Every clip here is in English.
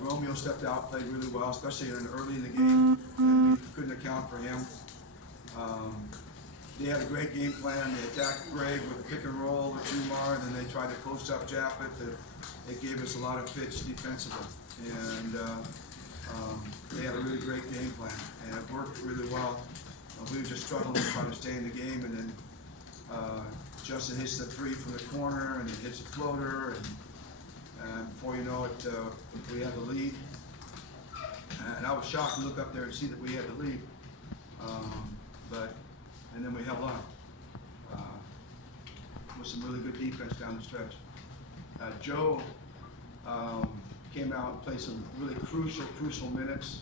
Romeo stepped out, played really well, especially early in the game, and we couldn't account for him. They had a great game plan. They attacked Greg with a pick and roll with Jumar, and then they tried to post up Japhet. It gave us a lot of fits defensively, and they had a really great game plan, and it worked really well. We were just struggling to try to stay in the game, and then Justin hits the three from the corner, and he hits a floater, and before you know it, we had the lead. And I was shocked to look up there and see that we had the lead, and then we held on with some really good defense down the stretch. Joe came out and played some really crucial minutes.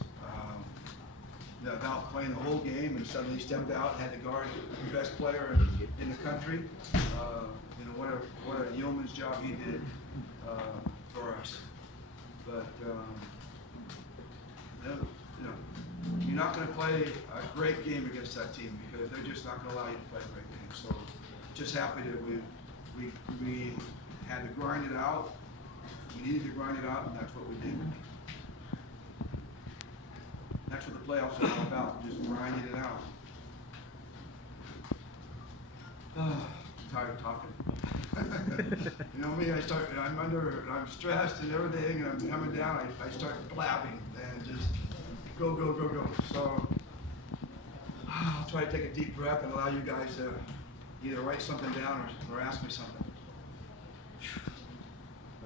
About playing the whole game, and suddenly stepped out, had to guard the best player in the country. What a yeoman's job he did for us. But you're not going to play a great game against that team because they're just not going to allow you to play a great game. So just happy that we had to grind it out. We needed to grind it out, and that's what we did. That's what the playoffs are all about, just grinding it out. I'm tired of talking. You know me, I'm stressed and everything, and I'm coming down, I start blabbing and just go. So I'll try to take a deep breath and allow you guys to either write something down or ask me something.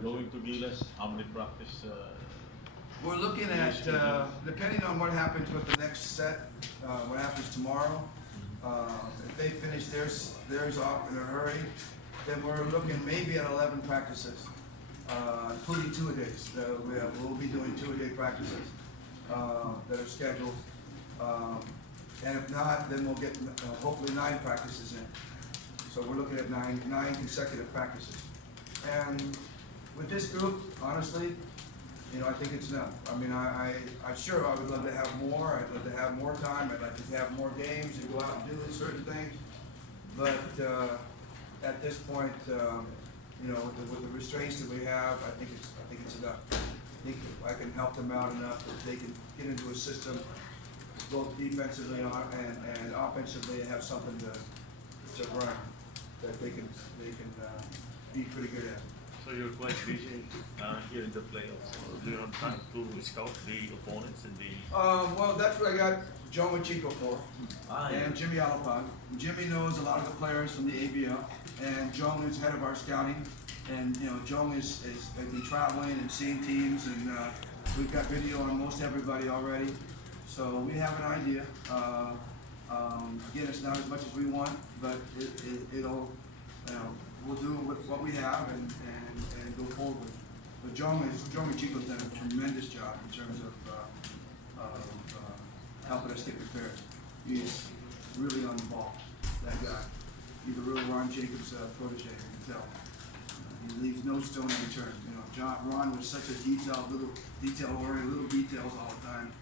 Going to Gilas, how many practice? We're looking at, depending on what happens with the next set, what happens tomorrow, if they finish theirs off in a hurry, then we're looking maybe at 11 practices, including two-a-days. We'll be doing two-a-day practices that are scheduled. And if not, then we'll get hopefully 9 practices in. So we're looking at nine consecutive practices. And with this group, honestly, I think it's enough. I mean, I'm sure I would love to have more. I'd love to have more time. I'd like to have more games and go out and do certain things. But at this point, with the restraints that we have, I think it's enough. I think I can help them out enough that they can get into a system, both defensively and offensively, and have something to run that they can be pretty good at. So you're quite busy here in the playoffs. Do you have time to scout the opponents and the? Well, that's what I got Joe Machico for, and Jimmy Alapag. Jimmy knows a lot of the players from the ABL, and Joe is head of our scouting. And Joe is going to be traveling and seeing teams, and we've got video on most everybody already. So we have an idea. Again, it's not as much as we want, but it'll. We'll do what we have and go forward. But Joe Machico's done a tremendous job in terms of helping us get prepared. He's really on the ball, that guy. He's a real Ron Jacobs protege, you can tell. He leaves no stone unturned. Ron was such a detail-oriented, little details all the time,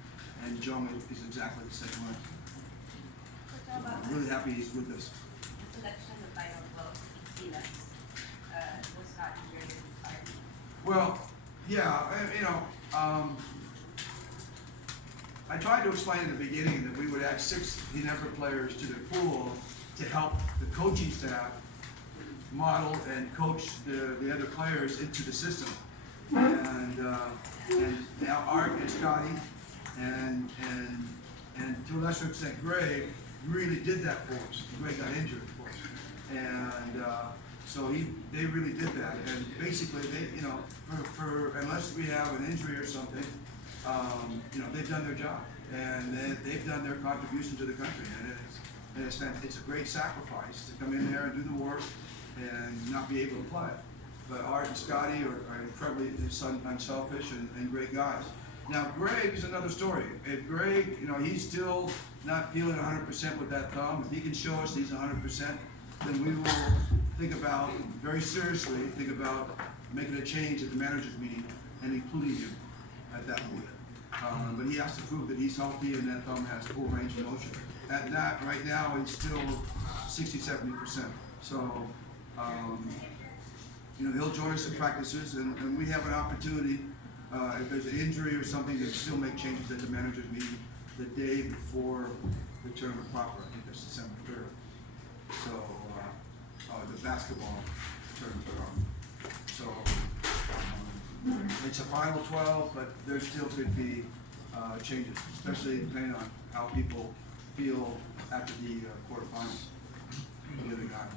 and Joe is exactly the same way. I'm really happy he's with us. The selection of final 12 was not very inspiring. Well, yeah, I tried to explain in the beginning that we would add 6 Ginebra players to the pool to help the coaching staff model and coach the other players into the system. And now Art and Scotty and to a lesser extent Greg really did that for us. Greg got injured, of course. And so they really did that. And basically for unless we have an injury or something, they've done their job. And they've done their contribution to the country. And it's a great sacrifice to come in there and do the work and not be able to play. But Art and Scotty are incredibly unselfish and great guys. Now Greg is another story. If Greg, he's still not feeling 100% with that thumb, if he can show us he's 100%, then we will very seriously think about making a change at the managers meeting and including him at that point. But he has to prove that he's healthy and that thumb has full range of motion. At that, right now, it's still 60-70%. So, he'll join us in practices, and we have an opportunity if there's an injury or something, they still make changes at the managers meeting the day before the tournament proper. I think that's December 3rd. So, the basketball tournament. So, it's a final 12, but there still could be changes, especially depending on how people feel after the quarterfinals. The other guys.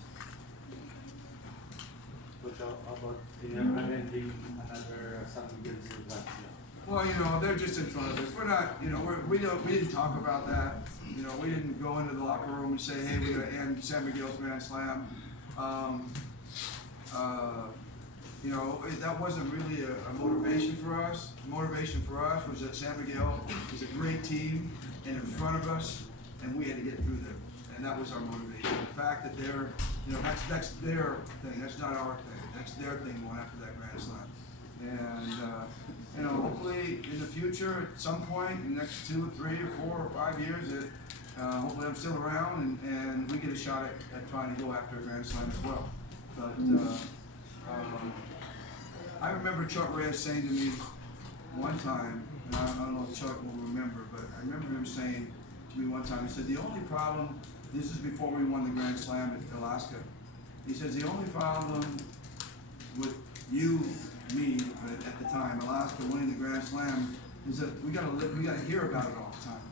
Coach, how about attending another San Miguel advance? Well, they're just in front of us. We're not, we didn't talk about that. We didn't go into the locker room and say, hey, we're gonna end San Miguel's Grand Slam. That wasn't really a motivation for us. Motivation for us was that San Miguel is a great team and in front of us, and we had to get through them. And that was our motivation. The fact that they're, that's their thing. That's not our thing. That's their thing going after that Grand Slam. And hopefully in the future, at some point, in the next 2 or 3 or 4 or 5 years, that hopefully I'm still around and we get a shot at trying to go after a Grand Slam as well. But I remember Chuck Reyes saying to me one time, and I don't know if Chuck will remember, but I remember him saying to me one time, he said, the only problem, this is before we won the Grand Slam at Alaska, he says, the only problem with you, me, at the time, Alaska winning the Grand Slam, is that we gotta hear about it all the time.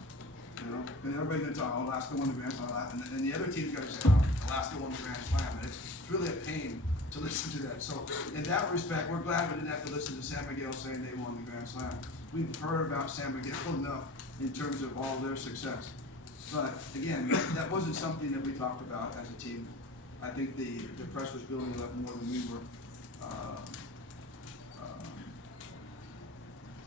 And everybody's gonna talk, Alaska won the Grand Slam, and the other team's gotta say, Alaska won the Grand Slam, and it's really a pain to listen to that. So in that respect, we're glad we didn't have to listen to San Miguel saying they won the Grand Slam. We've heard about San Miguel enough in terms of all their success. But again, that wasn't something that we talked about as a team. I think the press was building it up more than we were.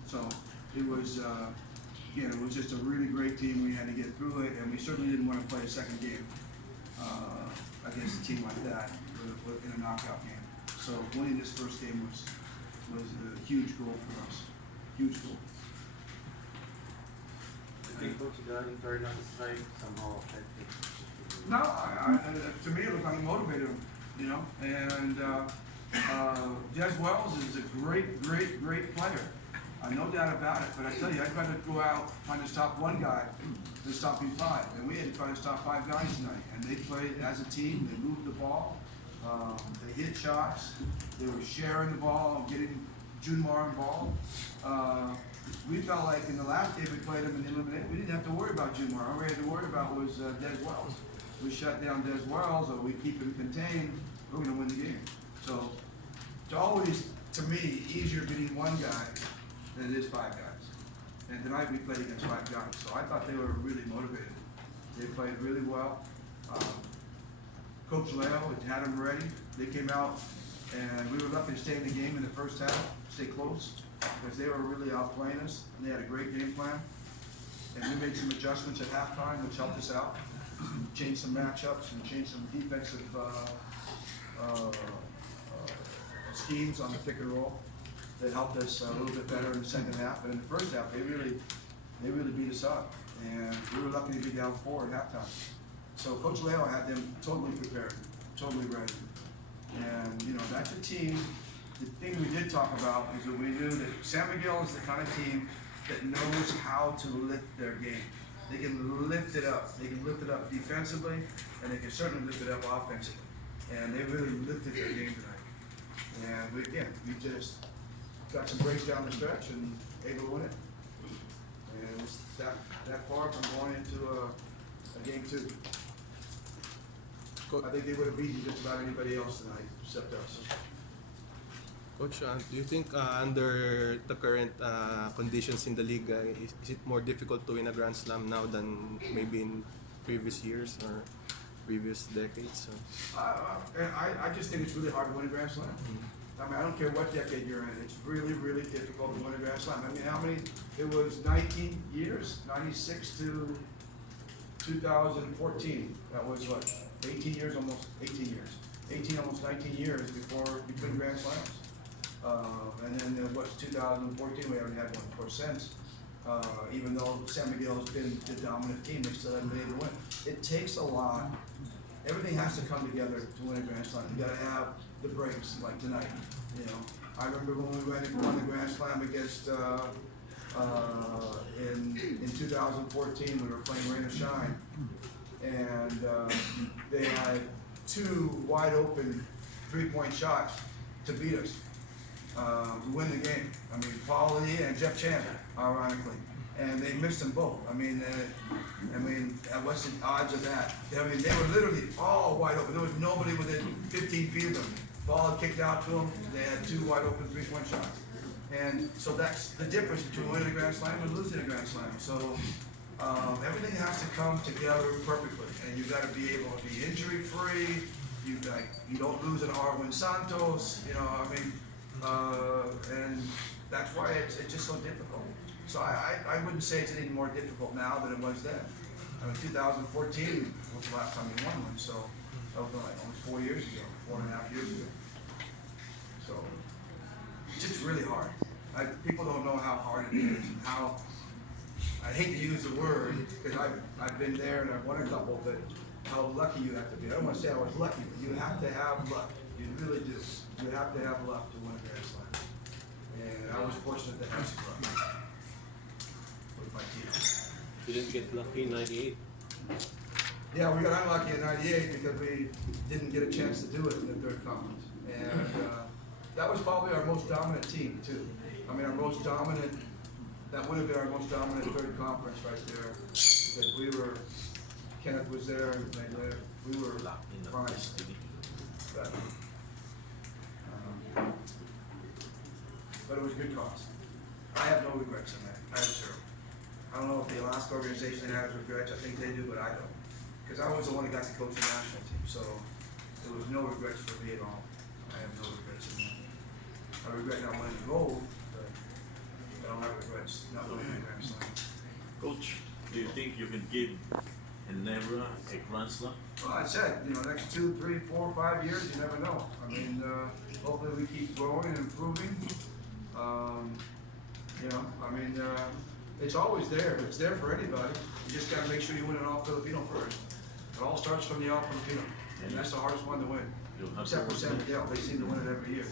So it was, again, it was just a really great team. We had to get through it, and we certainly didn't want to play a second game against a team like that in a knockout game. So winning this first game was a huge goal for us. Huge goal. I think Coach Gary turned on the strike somehow affected. No, to me it looked like it motivated him, and Des Wells is a great player. No doubt about it, but I tell you, I'd rather go out trying to stop one guy than stopping 5. And we had to try to stop 5 guys tonight. And they played as a team, they moved the ball, they hit shots, they were sharing the ball, getting Junmar involved. We felt like in the last game we played them and eliminated, we didn't have to worry about Junmar. All we had to worry about was Des Wells. We shut down Des Wells, or we keep him contained, we're going to win the game. So it's always, to me, easier beating one guy than it is 5 guys. And tonight we played against 5 guys. So I thought they were really motivated. They played really well. Coach Leo had them ready. They came out, and we were lucky to stay in the game in the first half, stay close, because they were really outplaying us, and they had a great game plan. And we made some adjustments at halftime, which helped us out. Changed some matchups and changed some defensive schemes on the pick and roll that helped us a little bit better in the second half. But in the first half, they really beat us up, and we were lucky to be down 4 at halftime. So Coach Leo had them totally prepared, totally ready. And that's a team. The thing we did talk about is that we knew that San Miguel is the kind of team that knows how to lift their game. They can lift it up. They can lift it up defensively, and they can certainly lift it up offensively. And they really lifted their game tonight. And we just got some breaks down the stretch and able to win it. And it's that far from going into a game 2. I think they would have beaten just about anybody else tonight except us. Coach, do you think under the current conditions in the league, is it more difficult to win a Grand Slam now than maybe in previous years or previous decades? I just think it's really hard to win a Grand Slam. I mean, I don't care what decade you're in. It's really, really difficult to win a Grand Slam. I mean, how many? It was 19 years, 96 to 2014. That was what? 18 years, almost 18 years. 18, almost 19 years between Grand Slams. And then there was 2014, we haven't had one for since. Even though San Miguel has been the dominant team, they still haven't been able to win. It takes a lot. Everything has to come together to win a Grand Slam. You gotta have the breaks like tonight, I remember when we won the Grand Slam against, in 2014, we were playing Rain or Shine. And they had 2 wide open 3-point shots to beat us, to win the game. I mean, Paulie and Jeff Chandler, ironically. And they missed them both. What's the odds of that? I mean, they were literally all wide open. There was nobody within 15 feet of them. Ball had kicked out to them. They had 2 wide open 3-point shots. And so that's the difference between winning a Grand Slam and losing a Grand Slam. So everything has to come together perfectly, and you got to be able to be injury free. You don't lose an Arwin Santos. And that's why it's just so difficult. So I wouldn't say it's any more difficult now than it was then. 2014 was the last time we won one, so that was like almost 4 years ago, 4.5 years ago. So it's just really hard. People don't know how hard it is and how, I hate to use the word because I've been there and I've won a couple, but how lucky you have to be. I don't want to say I was lucky, but you have to have luck. You really do. You have to have luck to win a Grand Slam. And I was fortunate to have some luck with my team. You didn't get lucky in '98. Yeah, we got unlucky in '98 because we didn't get a chance to do it in the third conference. And that was probably our most dominant team, too. I mean, our most dominant, that would have been our most dominant third conference right there. Because we were, Kenneth was there, and we were primed. But it was a good cause. I have no regrets in that. I have 0. I don't know if the Alaska organization has regrets. I think they do, but I don't. Because I was the one that got to coach the national team, so there was no regrets for me at all. I have no regrets in that. I regret not winning the gold, but I don't have regrets not winning the Grand Slam. Coach, do you think you can give Ginebra a Grand Slam? Well, I said, next 2, 3, 4, 5 years, you never know. I mean, hopefully we keep growing and improving. It's always there. It's there for anybody. You just got to make sure you win an All-Filipino first. It all starts from the All-Filipino, and that's the hardest one to win. Except for San Miguel, they seem to win it every year.